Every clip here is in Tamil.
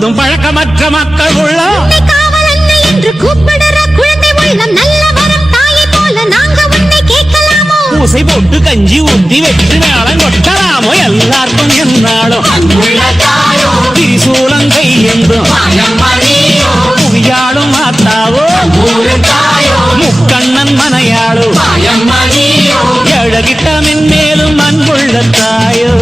முழுதும் பழக்கமற்ற மக்கள் உள்ள என்று கூப்பிடுற குழந்தை உள்ளம் நல்ல வரம் தாயை போல நாங்க உன்னை கேட்கலாமோ? பூசை போட்டு கஞ்சி ஊத்தி வெற்றி மேளம் கொட்டலாமோ? எல்லாருக்கும் என்னாலும். திரிசூலங்கை என்றும். புவியாடும் மாத்தாவோ முக்கண்ணன் மனையாளோ? அழகிட்ட மேலும் அன்புள்ள தாயோ?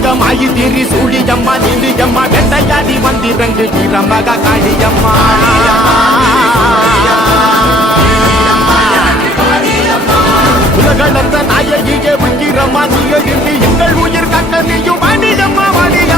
மகமாயி திரி சூழியம்மா நிலியம்மா வெட்டையாடி வந்திரங்கு திறமக காளியம்மா. உலகளந்த நாயகியே விக்கிரமா நீ எழுந்து எங்கள் உயிர் கட்ட நீயும் வாணியம்மா வாணியம்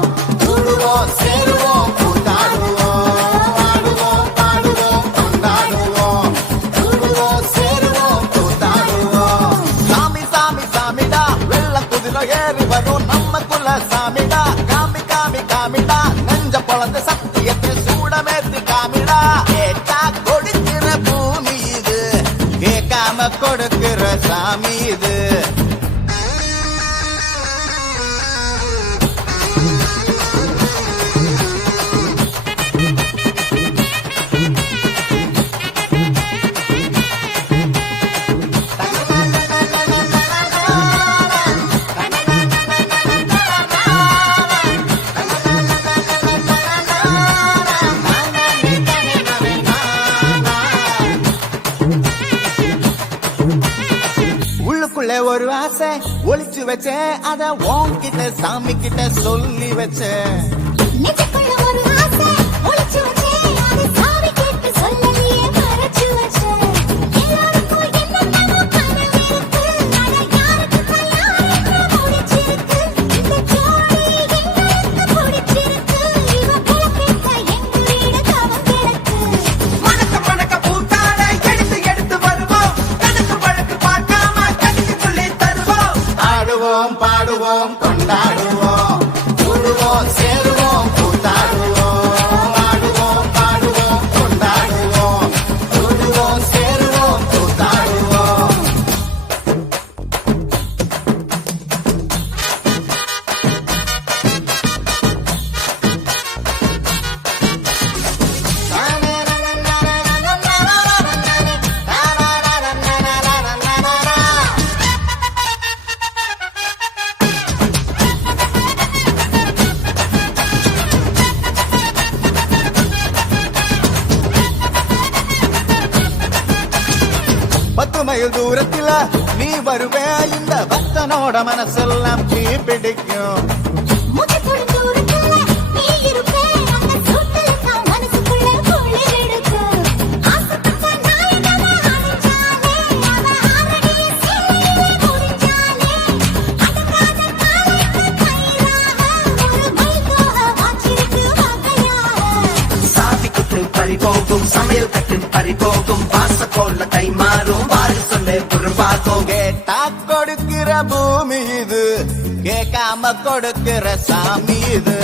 நெஞ்ச பொழந்த சத்தியத்தை சூடமேத்தி காமிடா. கேட்டா கொடுக்கிற பூமி இது கேட்காம கொடுக்கிற சாமி இது. உள்ளுக்குள்ள ஒரு ஆசை. ஒளிச்சு வச்ச அத உன்கிட்ட சாமி கிட்ட சொல்லி வச்ச. நெஞ்சுக்குள்ள ஒரு ஆசை. ஒளிச்சு வச்சேன் அதை சாமி கிட்ட சொல்லி கொண்டாடுவோம் கொண்டாடுவோம் வருவே பக்தனோட மனசெல்லாம் தீ பிடிக்கும் போகும் கை மாறும். பாரு சொல்லு பொறுப்பாகும் கேட்டா கொடுக்கிற பூமி இது. கேட்காம கொடுக்கிற சாமி இது.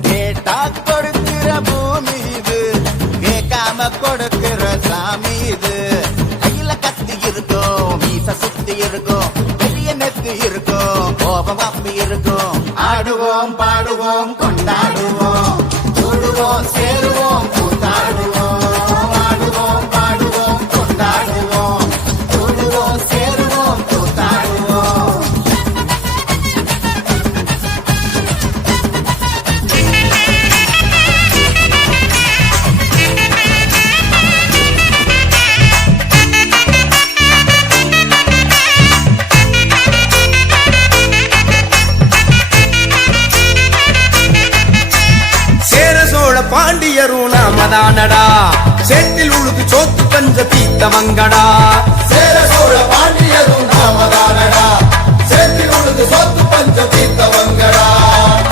கேட்டா கொடுக்கிற பூமி இது. கேட்காம கொடுக்கிற சாமி இது. கையில கத்தி இருக்கும் மீச சுத்தி இருக்கும் பெரிய நெத்தி இருக்கும் கோபம் அப்பி இருக்கும். ஆடுவோம் பாடுவோம் கொண்டாடுவோம் கூடுவோம் சே தானடா சேத்தில் உழுது சோத்து பஞ்ச தீத்தமங்கடா சேர சோழ பாண்டியதும் நாமதானடா சேத்தில் உழுது சோத்து பஞ்ச தீர்த்தவங்கடா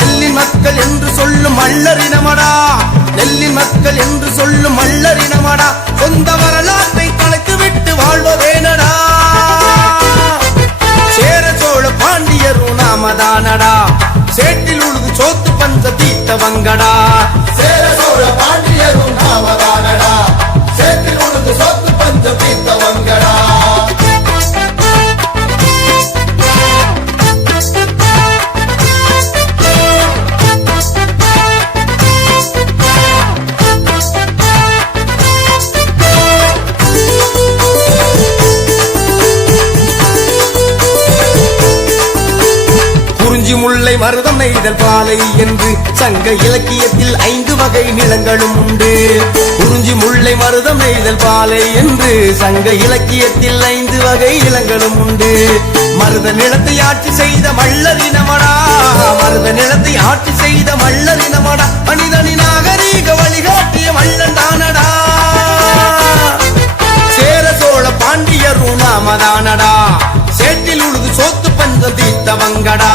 நெல்லின் மக்கள் என்று சொல்லும் மல்லரினமடா நெல்லின் மக்கள் என்று சொல்லும் மல்லரினமடா சொந்த வரலாற்றை கணக்கு விட்டு வாழ்வதேனடா? சேர சோழ பாண்டியரும் நாமதானடா? சேட்டில் உழுது சோத்து பஞ்ச தீத்தவங்கடா? குறிஞ்சி முல்லை மருதம் நெய்தல் பாலை என்று சங்க இலக்கிய சங்க இலக்கியத்தில் ஐந்து வகை இளங்களும் உண்டு. மருத நிலத்தை ஆட்சி செய்த மல்லரினமடா மருத நிலத்தை ஆட்சி செய்த மல்லரினமடா மனிதனி நாகரீக வழிகாட்டிய மல்லண்டானடா சேர சோழ பாண்டியரும் நாமதானடா சேற்றில் உழுது சோத்து பஞ்சம் தீர்த்தவங்கடா.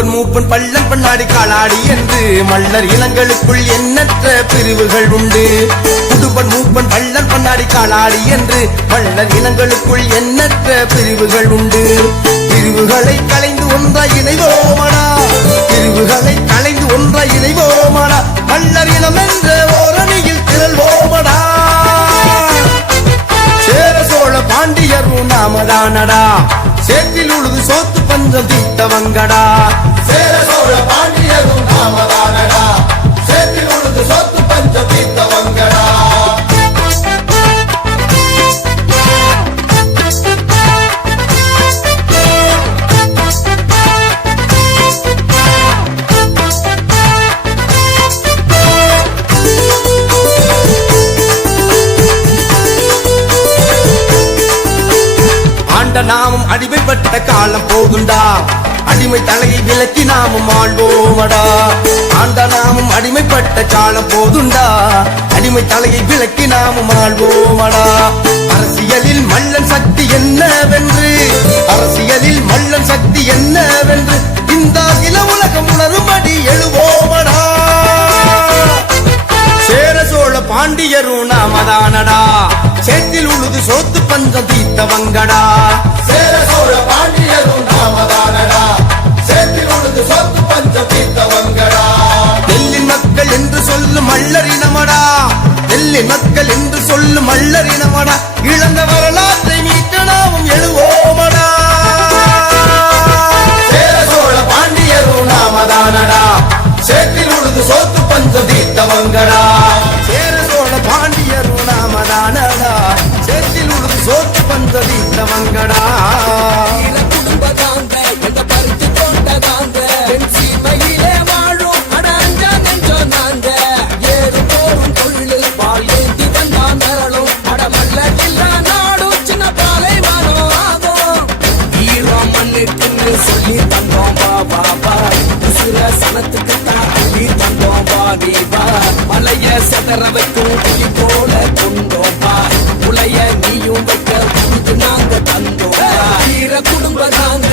மூப்பன் மூப்பன் பள்ளம் பண்ணாடி காலாடி என்று மல்லர் இளங்களுக்குள் எண்ணற்ற பிரிவுகள் உண்டு. குடும்பன் மூப்பன் பள்ளம் பண்ணாடி காலாடி என்று மல்லர் இளங்களுக்குள் எண்ணற்ற பிரிவுகள் உண்டு. பிரிவுகளை கலைந்து ஒன்றாய் இணைவோமடா. பிரிவுகளை கலைந்து ஒன்றாய் இணைவோமடா. மல்லர் இனம் என்ற ஓரணியில் திரள்வோமடா. சேர சோழ பாண்டியரும் நாமதானடா. சேற்றில் உழுது சோத்து பஞ்சம் தீர்த்தவங்கடா சேர சோழ பாண்டியரும் நாமதானடா சேற்றில் உழுது சோத்து பஞ்சம் தீர்த்தவங்கடா இந்த இள உலகம் உணரும்படி எழுவோமடா. சேர சோழ பாண்டியரும் நாமதானடா. சேற்றில் உழுது சோத்து பஞ்சம் தீர்த்தவங்கடா சேர சோழ பாண்டியரும் நாமதானடா. சேற்றில் உழுது சோத்து பஞ்சம் தீர்த்தவங்கடா டெல்லி மக்கள் என்று சொல்லும் மல்லறினமடா டெல்லி மக்கள் என்று சொல்லும் மல்லறினமடா இழந்த வரலாற்றை மீட்டனாவும் எழுவோம். நாமதானடா சேற்றில் உழுது சோத்து பஞ்சம் தீர்த்தவங்கடா. சேர சோழ பாண்டியரும் நாமதானடா சேற்றில் உழுது சோத்து பஞ்சம் தீர்த்தவங்கடா. செதற வைக்கும் புலி போல கொண்டோப்பா உலைய நீயும் வைக்க நாங்க தந்தோம் வா. வீர குடும்பம் நாங்க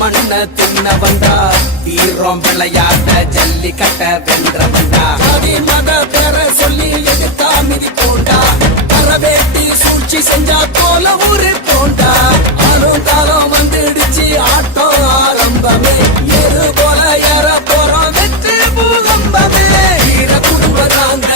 மண்ண தின்ன வந்தா வீரம் விளையாட்ட ஜல்லிக்கட்ட வென்ற வந்தா ஜாதி மத பேர சொல்லி எடுத்தா மிதி போண்டா. வரவேட்டி சூழ்ச்சி செஞ்சா போல ஊரு போண்டா. ஆளும் காலம் வந்துடுச்சு ஆட்டம் ஆரம்பமே. எரு போல ஏற போறோம் வெற்றி பூகம்பமே. வீர குடும்பதாங்க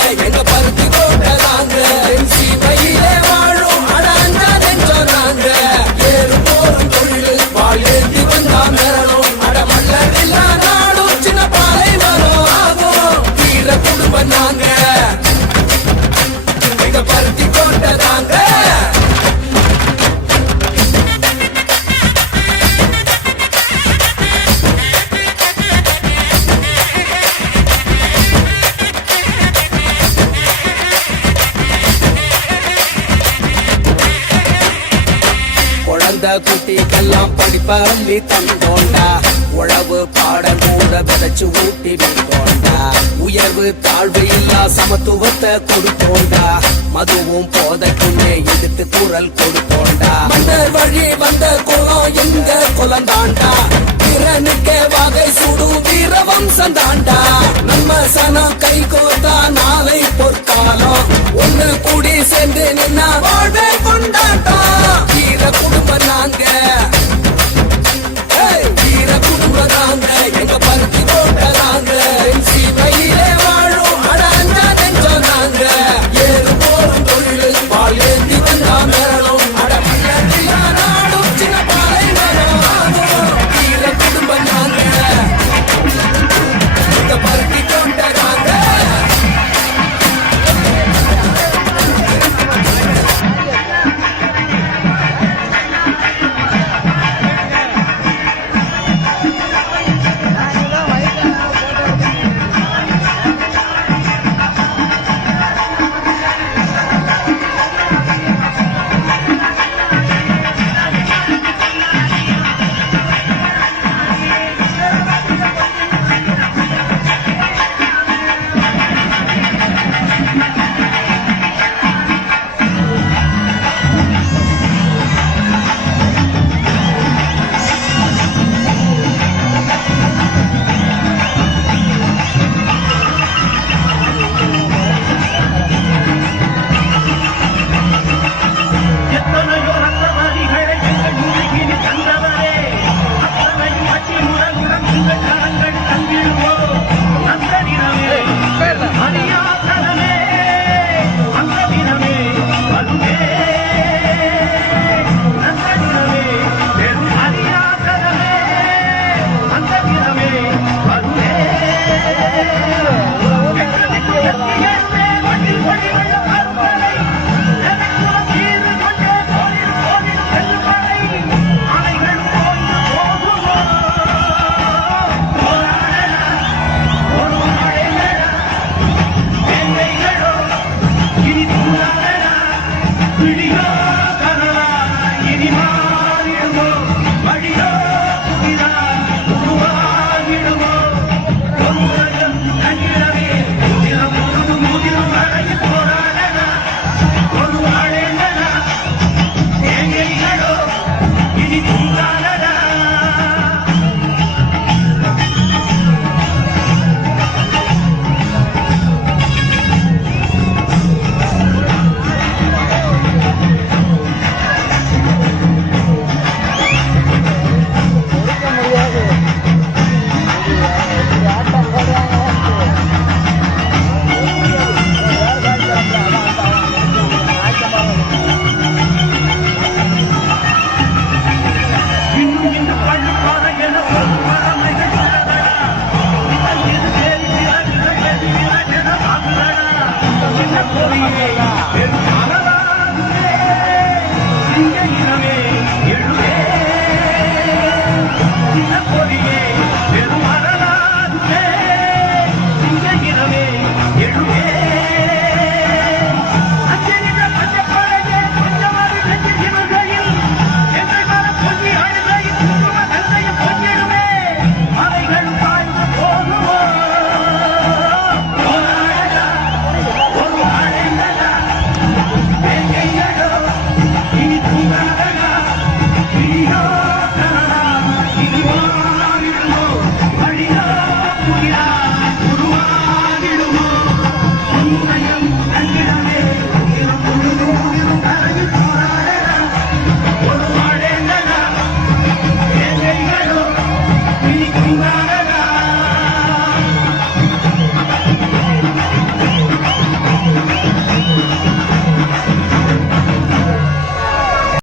படிப்பள்ளி தந்தோண்டா. உழவு பாட கூட விதைச்சு ஊட்டி விட்டோண்டா உயர்வு தாழ்வு இல்லா சமத்துவத்தை கொடுத்தோண்டா. மதுவும் போதைக்குமே எதிர்த்து குரல் கொடுத்தோண்டா. மன்னர் வழி வந்த குளம் எங்க குலந்தாண்டா? திறனுக்கே வகை சுடும் வீர வம்சம் நம்ம சனம் கை கோத்தா நாளை பொற்காலம். ஒண்ணு கூடி சேர்ந்து நின்னா வாழ்வே கொண்டாட்டா. வீர குடும்பம் நாங்க. ஆயிரம் குடும்பதாங்க எங்க பருத்தி போட்டதாங்க